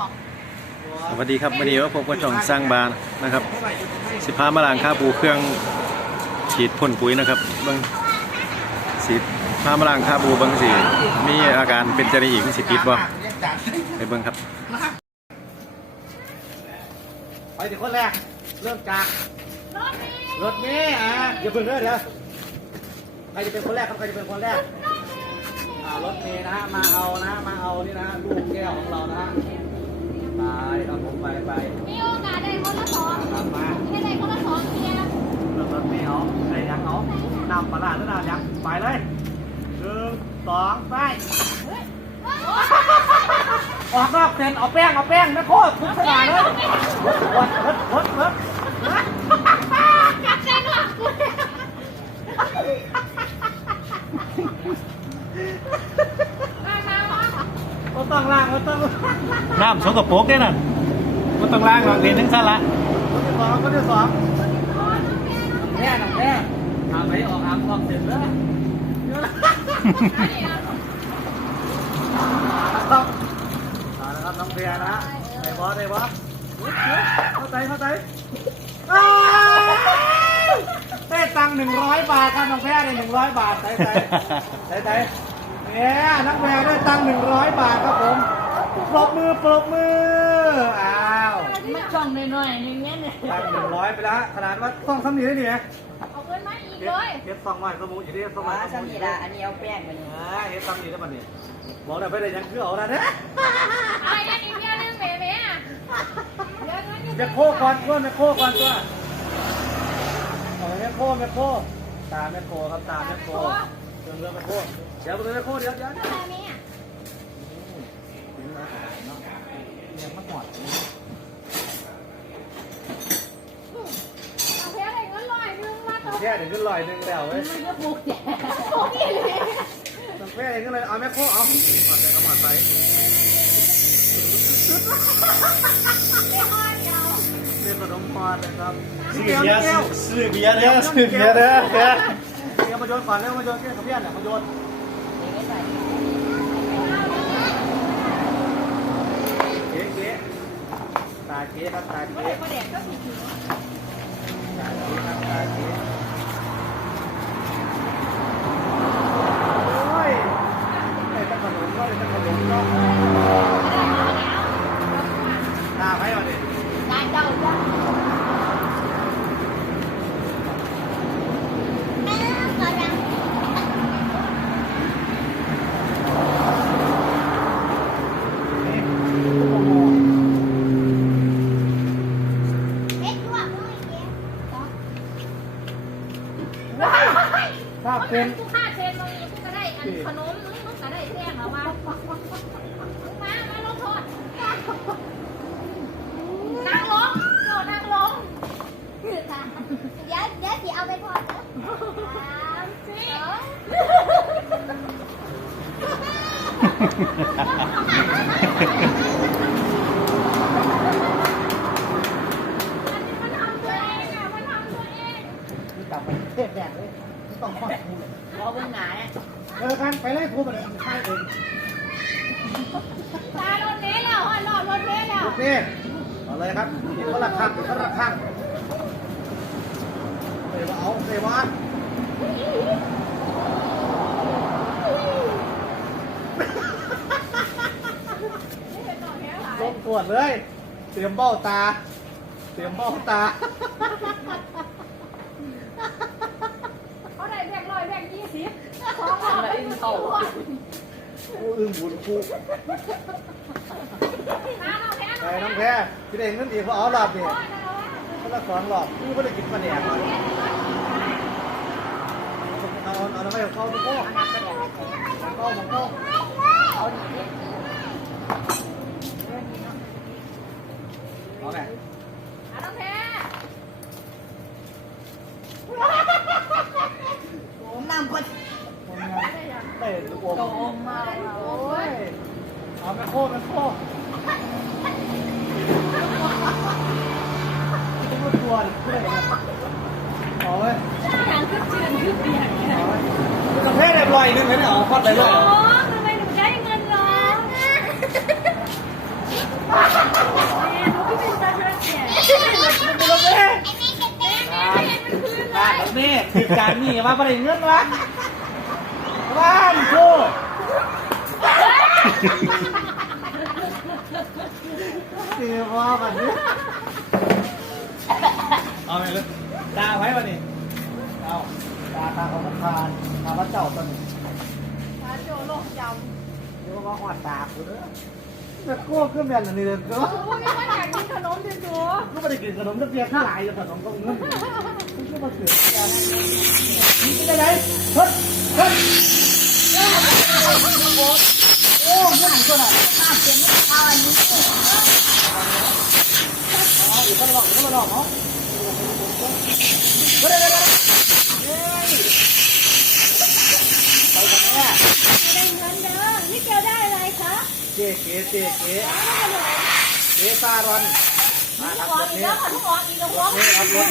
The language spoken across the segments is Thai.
บอกสวัสดีครับวันนี้ว่าผมก็จ่องสร้างบานนะครับ สิพามาล้างค่าปูเครื่องฉีดพ่นปุ๋ยนะครับเบิ้งสีพามาล้างค่าปูเบิ้งสีมีอาการเป็นจะได้อีกสิติดบ่ไปเบิ้งครับไปถึงคนแรกเริ่มจากรถเมย์อะอย่าเพิ่งเริ่มเดี๋ยวใครจะเป็นคนแรกครับใครจะเป็นคนแรกอ่ารถเมย์นะฮะมาเอานะมาเอานี่นะลูกแก้วของเรานะฮะ ไปครับผมไปไปมีโอกาสได้คนละสองตามมาให้ได้คนละสองเทียร์เริ่มรถเมย์เอาใส่ยังเอานำปลาร้าหรือนำยังไปเลยหนึ่งสองไปออกนอกเส้นเอาแป้งเอาแป้งนะโคตรทุกขนาดเลยรถรถรถรถกัดเส้นหลังกูมามามาก็ ต้องล่างก็ต้องน้ำสกปรกได้น่ะก็ต้องล้างหรอกเรียนทั้งสั้นละคนที่สองคนที่สองแม่หนังแม่ทำไปออกอามออกเสร็จแล้วครับเอาละครับน้องเพียนะไอ้บอสไอ้บอสเข้าใจเข้าใจอ้าวได้ตังค์หนึ่งร้อยบาทครับน้องแพ้ได้หนึ่งร้อยบาทใส่ใส่ใส่ใส่ เนี่ยน้องแพ้ได้ตังค์หนึ่งร้อยบาทครับผมปรบมือปรบมือ อ้าวมันช่องหน่อยๆนึงเนี่ยเนี่ยตังหนึ่งร้อยไปแล้วขนาดว่าต้องทำหนีได้ดีไหมเอาเงินมาอีกเก็บเลยเก็บสองวันสมุนอยู่ที่สมุนมาสมีละอันนี้เอาแป้งมานี่อ่าเก็บสองหนีได้มันนี่บอกได้ไปได้ยังคือเอาได้เนี่ยไอ้ยันอีกเรื่องนึงแม่แม่เดี๋ยวเงินอยู่จะโคก่อนตัวจะโคก่อนตัวเอาแม่โคแม่โคตาแม่โคครับตาแม่โคเรื่อ งเรือม่โคเดี๋ยวเรื่องแม่โคเดี๋ยวเดี๋ยวเท่าไหร่แม่ถึงอาหาเนาะเนี่ยมันหมดเอาเพียอะไรเงินลอยนึงมาตัวแค่เดี๋ยวขึ้นลอยหนึ่งแล้วเว้ยมันก็ปลูกแจกปลูกอีเลยแค่เองก็เลยเอาแม่โคเอาหมดเลยเอาหมดไปไม่ห้อยเราเรียนขนมพรเลยครับซื้อเกี๊ยวเบียร์เกี๊ยวซื้อเบียร์เด้อซื้อเบียร์เด้อเดี๋ยวมาโยนก่อนแล้วมาโยนเกี่ยวกับเพื่อนเนี่ยมาโยนเก๊เก๊ตาเก๊ครับตาเก๊ประเด็กก็ถูกถือตาเก๊ครับตาเก๊โอ้ยไอ้ตะขนมก็ไอ้ตะขนมก็ตาไปวะดิ ได้เจ้าจ้าแม่ก็ยัง เอ็กซ์ด้วยด้วยเอ็กซ์ ถ้า เป็ เป็น น กูฆ่าเชนมึงกูก็ได้อันขนมมึงมึงก็ได้แท่งเหรอวะมึงมา มาลงโทษนั่งลงโดดนั่งลง เดี๋ยวเดี๋ยวสิเอาไปพอดเด้อ สามสี่อันนี้มันทำตัวเองอะมันทำตัวเอง กลับไปเทพแดกเลยต้องข้อมูล เอาเบื้องหน้าเนี่ย เออกันไปไล่ทูมาเลยใช่เองตารถเนี้แล้วฮะรอดรถเนี้แล้ว โอเคเอาเลยครับกินคนละครั้งคนละครั้งเดี๋ยวเอาเดี๋ยวว่าลงตรวจเลย เตรียมเบ้าตา เตรียมเบ้าตาเขาได้แบงค์ร้ อยแบงค์ยี่สิบสองร้อยเป็นตัวกูอึ้งบุญกูน้าเราแพ้ไปน้องแพ้พี่เด้งนั่นอีกเขาเอาหลอดเนี่ยเราว่าคนละสองหลอดกูไม่ได้กินมาเนี่ยเอาเอาเอาทำไมเข้าทุกโก้เอาน้ำก็ได้เข้าเข้าเอาดีเด็ดเอา ลูกอมโดมมาโอ้ยเอาไปโค้งไปโค้งทุกตัวเลยเอาไว้ทางขึ้นเชิญขึ้นเบียร์เนี่ยเอาไว้กาแฟเรียบอยนึงไหมเนี่ยเอาอดไปเลโอยทำไมหนูได้เงินล้านี่หนูก็เป็นตาหักเนี่ยนี่เก็บได้นคืนเลยนี่ติดการนี่มาประเด็นเงินวะ ว่านโคเสียว่าแบบนี้เอาไปเลยตาไว้ป่ะนี่เอาตาตาของทานตาพระเจ้าตอนนี้พระโจโลกจเดี๋ยวว่าหอดตาคุณเด้อแต่โก้ขึ้นแบบนี้เลยก็ำพวกนี้มันอยากกินขนมจริงก็ไม่ได้กินขนมนักเรียนข้าหลายอยู่ขนมก็เงิน คุณก็มาเสือกกัน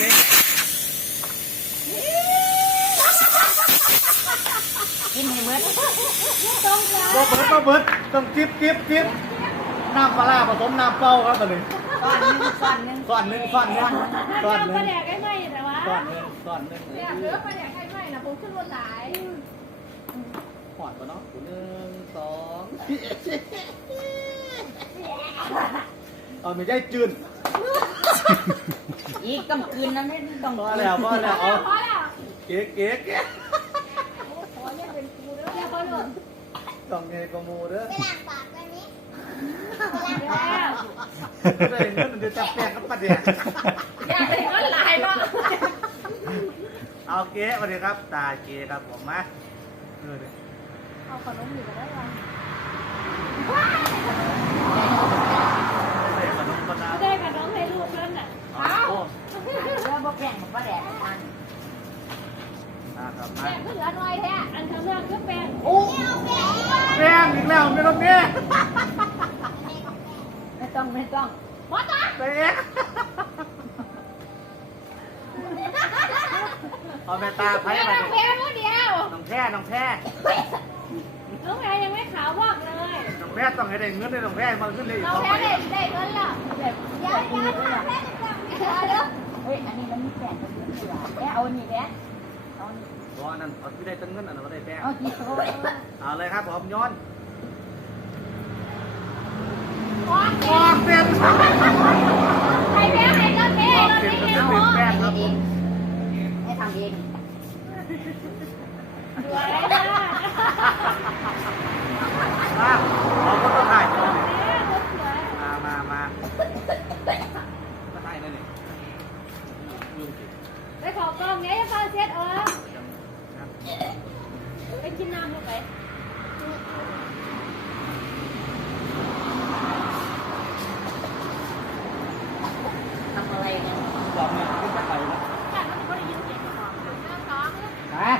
นี่ เป็นอะไรเฮ้ยเฮ้ยโอ้เงินตัวไหนเอาอีกคนละหลอกอีกคนละหลอกเนาะเฮ้ยเฮ้ยเฮ้ยไปกันแน่ได้เงินเด้อนี่เกียวได้อะไรคะเจ๊เก๋เจ๊เก๋เก๋ซารอนมาครับรถนี้ๆทุกคนอีกแล้วรถนี้ครับรถนี้กินให้เมื่อต้องการก็เบิร์ดก็เบิร์ดต้องจิ๊บจิ๊บจิ๊บน้ำปลาร้าผสมน้ำเปล่าครับตอนนี้ก้อนหนึงก้อนหนึงก้อนหนึ่งก้อนหนึ่งก้อนหนึ่ก็งแดกได้ไหมแต่ว่าก้อนหนึ่งก้อนหนึ่งเนี่ยเลือกไปเนี่ยใกล้ๆนะผมขึ้นรถหลายหอดปะเนาะหนึ่งสองเอาไม่ได้จืนอีกต้องคืนนั้นไม่ต้องพอแล้วพอแล้วเอาพอแล้วเก๋เก๋เก๋ขอเนี่ยเป็นกูเด้อ อย่าไปหลุด ต้องไงกมูเด้อไปล้างปากได้ไหมแล้วได้เงินเดี๋ยวจะแปลงกับประเดี๋ยวอยากได้เงินหลายเนาะเอาเก๋สวัสดีครับ ตาเก๋ครับผมมาเออเดี๋ยวเอาขนมอยู่ก็ได้ว่ะใส่ขนมปะนาวได้กับน้องให้ลูกนั่นน่ะเอาโอ้เรือบ่แป้งบ่แดดทานมาครับมา แม่ขึ้นเหลือน้อยแท้อันข้างล่างก็เป็นโอ้แป้งอีกแล้วไม่ต้องเนี่ยไม่ต้องไม่ต้องวัดนะไปเองเอาแม่ตาไพ่แม่มาต้องดิแพ้ผู้เดียวน้องแพ้น้องแพ้น้องแพรยังไม่ขาววอกเลยน้องแพ้ต้องให้ได้เงินได้น้องแพ้มาขึ้นเลยเราสองแพ้ไปได้ได้เงินแล้วแบบเดี๋ยวเดี๋ยวค่ะแม่จะจับเดี๋ยวเดี๋ยวเฮ้ยอันนี้มันมีแป้งกับเนื้อเสือแกเอาอันนี้แกเอาอันนี้รอนั่นเอาที่ได้ตั้งเงินอันนั้นมาได้แป้งเอากี่โซ่เอาเลยครับผมย้อนวัดออกเต็มใครแพ้ใครก็แพ้ออกเราเต็มไม่จะเห็นเป็นหรอแป้งครับผมให้ทำเองสวยมาก มาเอาคนมาถ่ายมา แม่ก็สวย มามามามาถ่ายนั่นนี่ยุ่งสิ ไปขอกล้องเนี้ยจะพาเซ็ตเออ ครับ ไปกินน้ำลูกไป ทำอะไรกัน บอกเนี่ยขึ้นมาถ่ายนะ แต่มันไม่ได้ยินเสียงหรอกเรื่องน้อง มา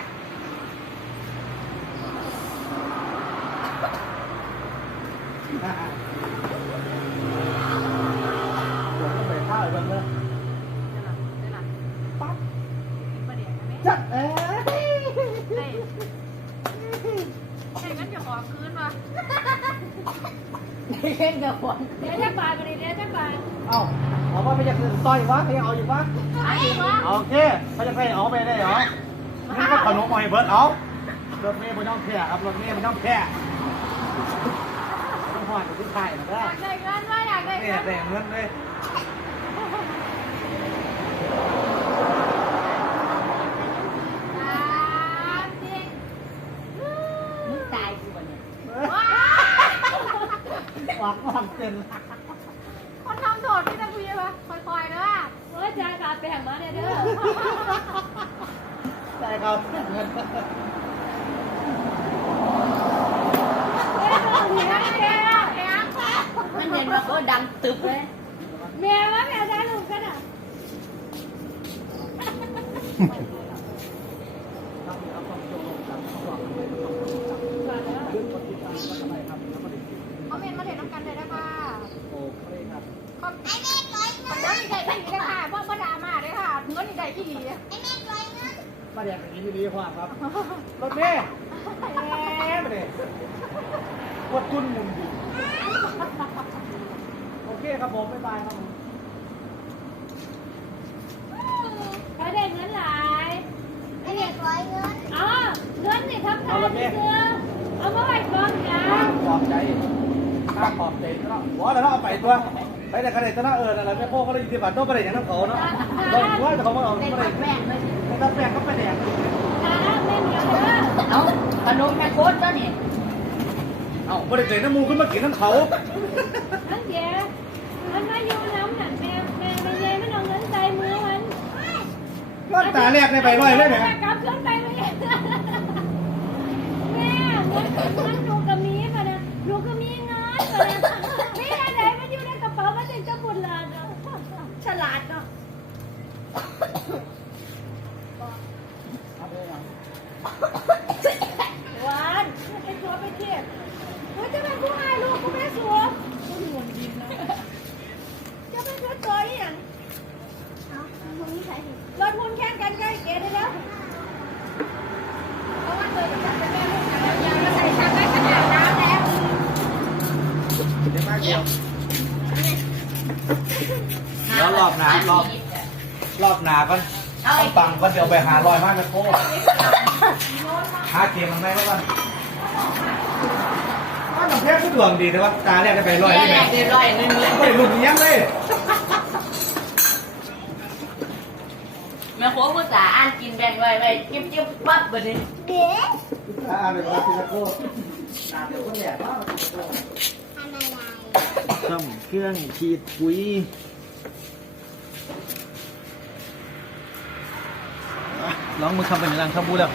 เดี๋ยวต้องไปข้าวอีกบ้างเลย ปั๊บประเดี๋ยวนะแม่ จัดเอ้ย ได้ใช่งั้นจะขอคืนว่ะ เล่นกับฝน เดี๋ยวจะบาน กันเดี๋ยวจะบานเอ้าเอาว่าไม่อยากต่อยวะไม่อยากเอาอยู่วะไอ้วะโอเคเขาจะไปเอาไปได้เหรอนี่ก็ขนมหอยเบิร์ดเอารถเมย์ไม่ต้องแค่ครับรถเมย์ไม่ต้องแค่ต้องหอยกับที่ไข่นะอได้ยากได้เงินว่าอยากได้เนี่เงิยนแต่งเงินเลยสามสี่มึงตายกูบ่เนี่ยว้าหวังหวังเต็น คนทำโทษที่จะคุยวะคอยๆเด้อเฮ้ยจานบาดไปแห่งมาเด้อเด้อใช่ครับเงินเฮ้ยต้องเถียงแกแพงมันเห็นว่าเขาดังตึบเลยแม่ว่าแม่ได้ลูกกันอะ มาแดกอย่างนี้ไม่ดีความครับรถเมย์แอบเลยวัดตุ้นมุมดีโอเคครับผมบ๊ายบายครับผมไปเด็กเงินหลายไอเด็กร้อยเงินอ๋อเงินนี่ทำงานเดือเอามาไว้กองยาขอบใจข้าขอบใจแล้วหัวแล้วเอาไปตัว ไปแต่กระเด็นตัวเออนั่นแหละแม่พ่อก็เลยที่บัตรโน้ตประเด็นอย่างนั้นเขาเนาะก็ว่าแต่เขาว่าเอาเป็นประแบเด็นบแม่เลยแต่ถ้าแปลงก็ประเด็นตาแม่เหนียวเด้อเอาขนมแม่โคตรเจ้านี่เอ้าประเด็นน้ำมูขึ้นมากินน้ำเขาอันเดียวมันมาอยู่น้ำน่ะแม่แม่แม่ยายไม่เอาเงินใจมือมันก็ตาแรกในใบร้อยเลยเนี่ยกลับเครื่องไปเลยแม่เงินเงินหนูก็มีป่ะนะหนูก็มีเงินป่ะนะนี่อะไรมันอาดเนาะหวานไปสัวไปเที่ยวเฮ้ยจะเป็นผู้ให้ลูกผู้แม่สัวผู้หนุนดินนะจะเป็นผู้ตัวอีหยังเอาตรงนี้ใครผิดรถหุ้นแข่งกันใกล้เกได้แล้วเพราะว่าเคยจะจับเป็นแม่ลูกแต่เรายังมาใส่ช่างได้ขนาดน้ำแล้ว เดี๋ยวมาเดียวแล้วร อบหน้ารอบรอบหน้าก่อนเอาปังก็เดี๋ยวไปหาลอยมากนะโค้หาเกมมันไหมแล้วกันว่าน้องเพชรก็ดวงดีแต่ว่าตาแรกได้ไปลอยแม่ได้ไหมแรกเดือดร้อยหนึงเลยไม่หลุดยังเลยแม่โคตรภาษาอ่านกินแบ่งไว้ไว้จิ๊บจิ๊บปั๊บแบบนี้เด็กอ่าเดี๋ยวเราทีละโก้ตาเดี๋ยวคนแหลกว่าทำอะไรซ่อมเครื่องฉีดปุ๋ย อะลองมือคำเป็นรังข้าวบูแล้ว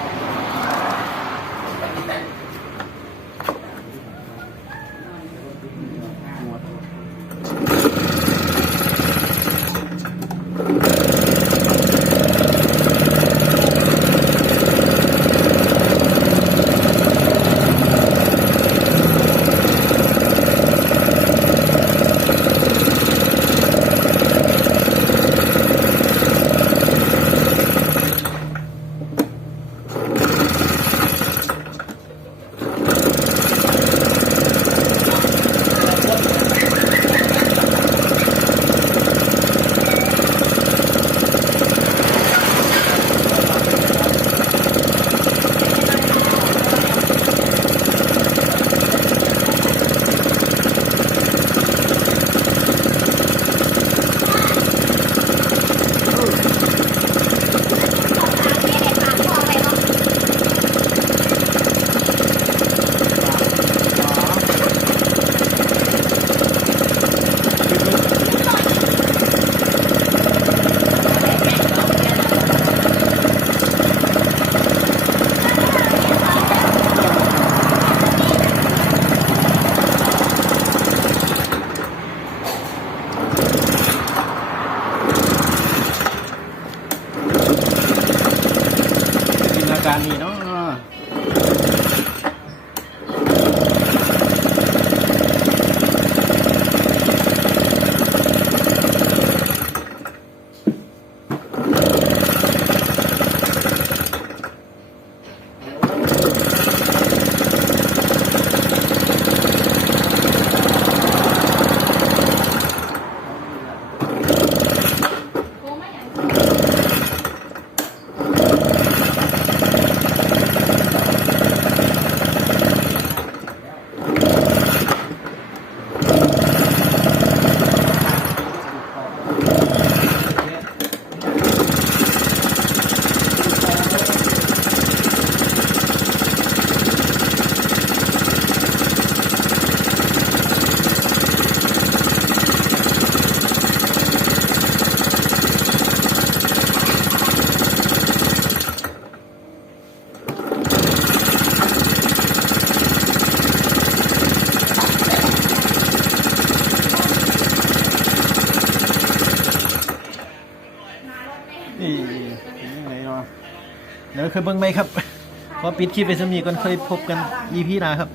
ไม่ได้ฝากพ่อไปหรอก จินตนา การดีเนาะนี่ยังไงเนาะ เดี๋ยวเคยเบิ่งไหมครับพอปิดคลิปไปสมีก่อนเคยพบกันอีพีนาครับ